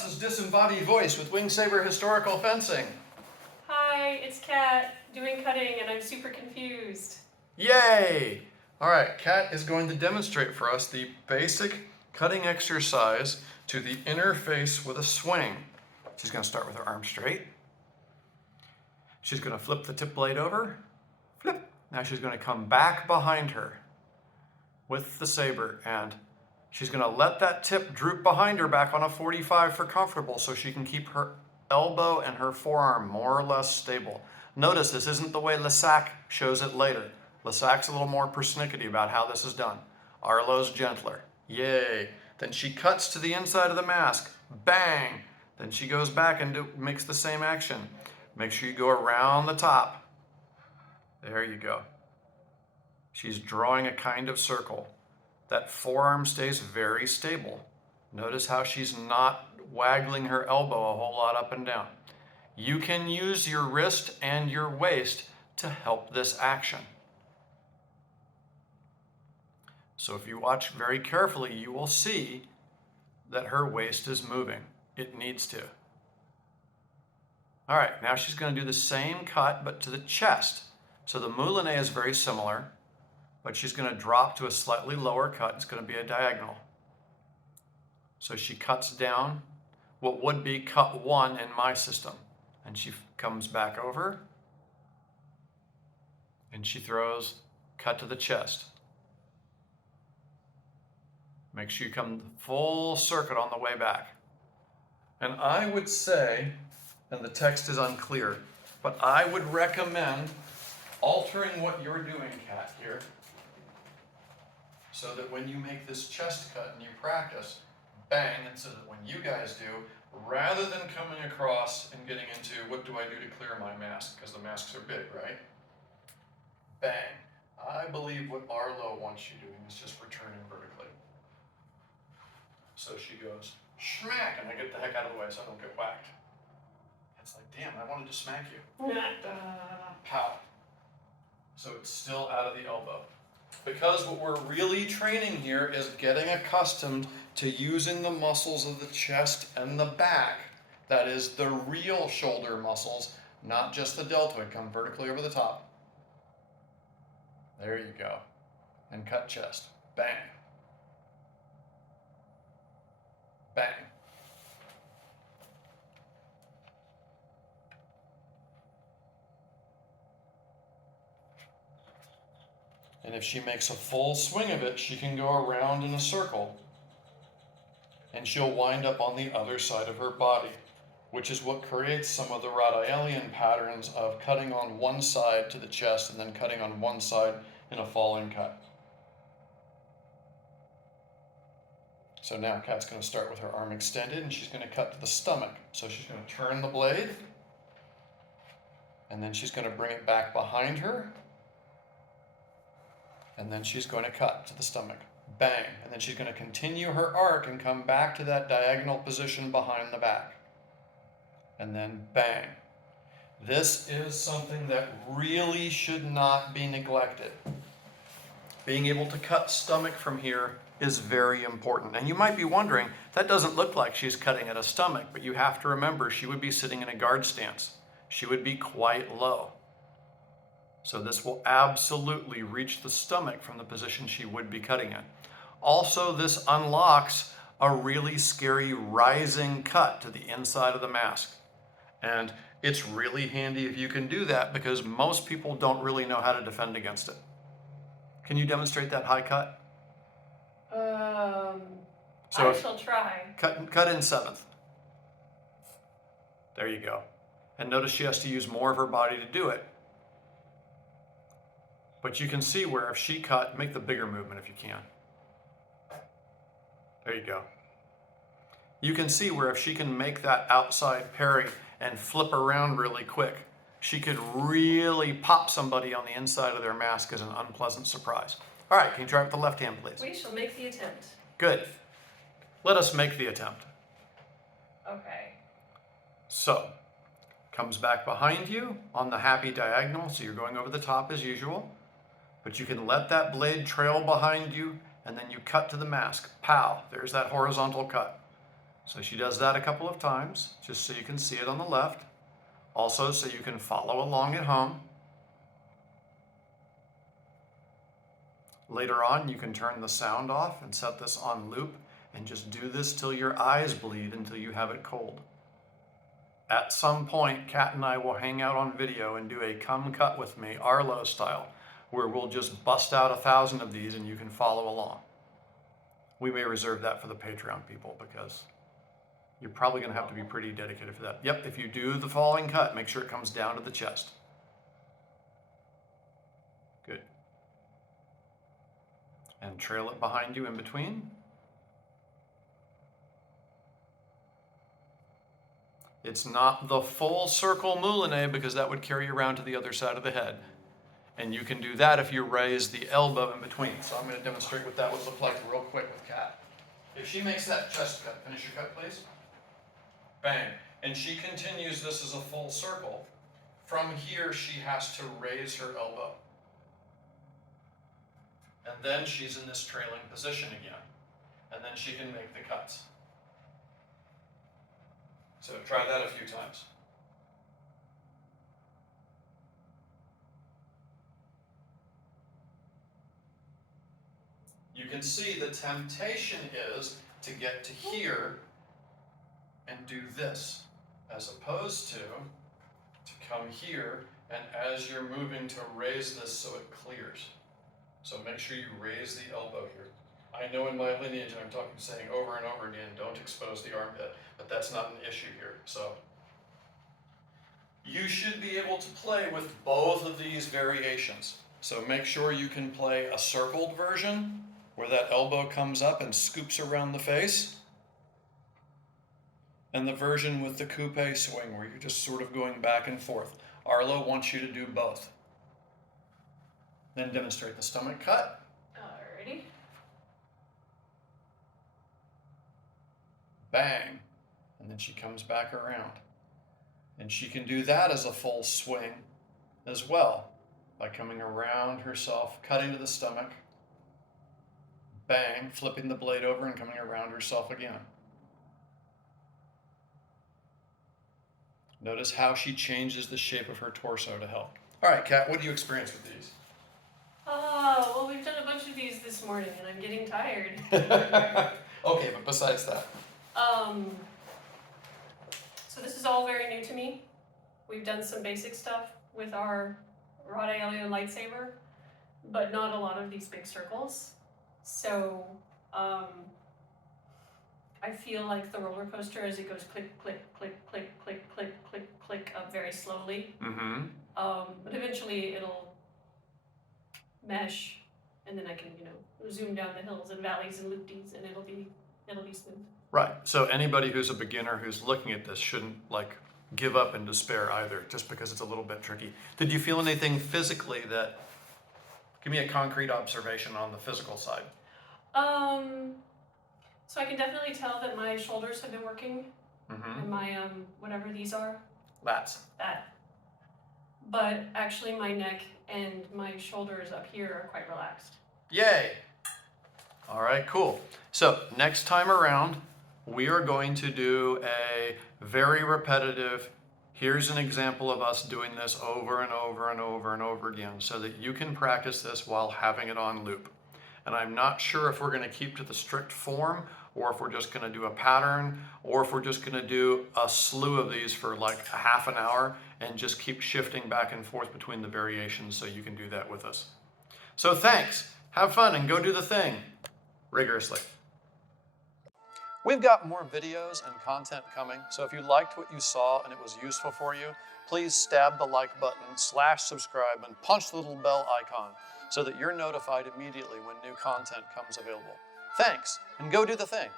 Russ's disembodied voice with Wing Saber Historical Fencing. Hi, it's Kat doing cutting and I'm super confused. Yay! Alright, Kat is going to demonstrate for us the basic cutting exercise to the interface with a swing. She's going to start with her arm straight. She's going to flip the tip blade over. Flip. Now she's going to come back behind her with the saber, and she's going to let that tip droop behind her back on a 45 for comfortable so she can keep her elbow and her forearm more or less stable. Notice this isn't the way Lissac shows it later. Lissac's a little more persnickety about how this is done. Arlow's gentler. Yay. Then she cuts to the inside of the mask. Bang. Then she goes back and makes the same action. Make sure you go around the top. There you go. She's drawing a kind of circle. That forearm stays very stable. Notice how she's not waggling her elbow a whole lot up and down. You can use your wrist and your waist to help this action. So if you watch very carefully, you will see that her waist is moving. It needs to. All right, now she's going to do the same cut, but to the chest. So the moulinet is very similar, but she's going to drop to a slightly lower cut. It's going to be a diagonal. So she cuts down what would be cut 1 in my system. And she comes back over, and she throws cut to the chest. Make sure you come full circuit on the way back. And I would say, and the text is unclear, but I would recommend altering what you're doing, Kat, here, so that when you make this chest cut and you practice, bang, and so that when you guys do, rather than coming across and getting into what do I do to clear my mask, because the masks are big, right? Bang. I believe what Arlow wants you doing is just returning vertically. So she goes, schmack, and I get the heck out of the way so I don't get whacked. It's like, damn, I wanted to smack you. Pow. So it's still out of the elbow. Because what we're really training here is getting accustomed to using the muscles of the chest and the back. That is the real shoulder muscles, not just the deltoid. Come vertically over the top. There you go. And cut chest. Bang. Bang. And if she makes a full swing of it, she can go around in a circle. And she'll wind up on the other side of her body, which is what creates some of the Radaelian patterns of cutting on one side to the chest and then cutting on one side in a falling cut. So now Kat's going to start with her arm extended, and she's going to cut to the stomach. So she's going to turn the blade, and then she's going to bring it back behind her, and then she's going to cut to the stomach. Bang. And then she's going to continue her arc and come back to that diagonal position behind the back. And then bang. This is something that really should not be neglected. Being able to cut stomach from here is very important. And you might be wondering, that doesn't look like she's cutting at a stomach, but you have to remember she would be sitting in a guard stance. She would be quite low. So this will absolutely reach the stomach from the position she would be cutting in. Also, this unlocks a really scary rising cut to the inside of the mask. And it's really handy if you can do that, because most people don't really know how to defend against it. Can you demonstrate that high cut? I shall try. Cut in 7th. There you go. And notice she has to use more of her body to do it. But you can see where if she cut, make the bigger movement if you can. There you go. You can see where if she can make that outside parry and flip around really quick, she could really pop somebody on the inside of their mask as an unpleasant surprise. All right, can you try it with the left hand, please? We shall make the attempt. Good. Let us make the attempt. Okay. So, comes back behind you on the happy diagonal, so you're going over the top as usual. But you can let that blade trail behind you, and then you cut to the mask. Pow, there's that horizontal cut. So she does that a couple of times, just so you can see it on the left. Also, so you can follow along at home. Later on, you can turn the sound off and set this on loop and just do this till your eyes bleed until you have it cold. At some point, Kat and I will hang out on video and do a come cut with me, Arlow style, where we'll just bust out 1,000 of these and you can follow along. We may reserve that for the Patreon people because you're probably going to have to be pretty dedicated for that. Yep, if you do the following cut, make sure it comes down to the chest. Good. And trail it behind you in between. It's not the full circle moulinet because that would carry you around to the other side of the head. And you can do that if you raise the elbow in between. So I'm going to demonstrate what that would look like real quick with Kat. If she makes that chest cut, finish your cut please. Bang. And she continues this as a full circle. From here she has to raise her elbow. And then she's in this trailing position again. And then she can make the cuts. So try that a few times. You can see the temptation is to get to here and do this, as opposed to come here and as you're moving to raise this so it clears. So make sure you raise the elbow here. I know in my lineage I'm saying over and over again, don't expose the armpit, but that's not an issue here. So you should be able to play with both of these variations. So make sure you can play a circled version where that elbow comes up and scoops around the face, and the version with the coupe swing where you're just sort of going back and forth. Arlo wants you to do both. Then demonstrate the stomach cut. Alrighty. Bang. And then she comes back around. And she can do that as a full swing as well, by coming around herself, cutting to the stomach, bang, flipping the blade over and coming around herself again. Notice how she changes the shape of her torso to help. All right, Kat, what do you experience with these? Oh, well, we've done a bunch of these this morning, and I'm getting tired. Okay, but besides that. So this is all very new to me. We've done some basic stuff with our Rod Alien lightsaber, but not a lot of these big circles. So I feel like the roller coaster as it goes click, click, click, click, click, click, click, click up very slowly. Mm-hmm. But eventually it'll mesh, and then I can, zoom down the hills and valleys and loop-dees, and it'll be smooth. Right. So anybody who's a beginner who's looking at this shouldn't give up in despair either, just because it's a little bit tricky. Did you feel anything physically that? Give me a concrete observation on the physical side. So I can definitely tell that my shoulders have been working, Mm-hmm. and my whatever these are. Lats. That. But actually, my neck and my shoulders up here are quite relaxed. Yay! All right, cool. So next time around, we are going to do a very repetitive, here's an example of us doing this over and over and over and over again so that you can practice this while having it on loop. And I'm not sure if we're going to keep to the strict form or if we're just going to do a pattern or if we're just going to do a slew of these for a half an hour and just keep shifting back and forth between the variations so you can do that with us. So thanks. Have fun and go do the thing rigorously. We've got more videos and content coming, so if you liked what you saw and it was useful for you, please stab the like button, /subscribe, and punch the little bell icon so that you're notified immediately when new content comes available. Thanks, and go do the thing.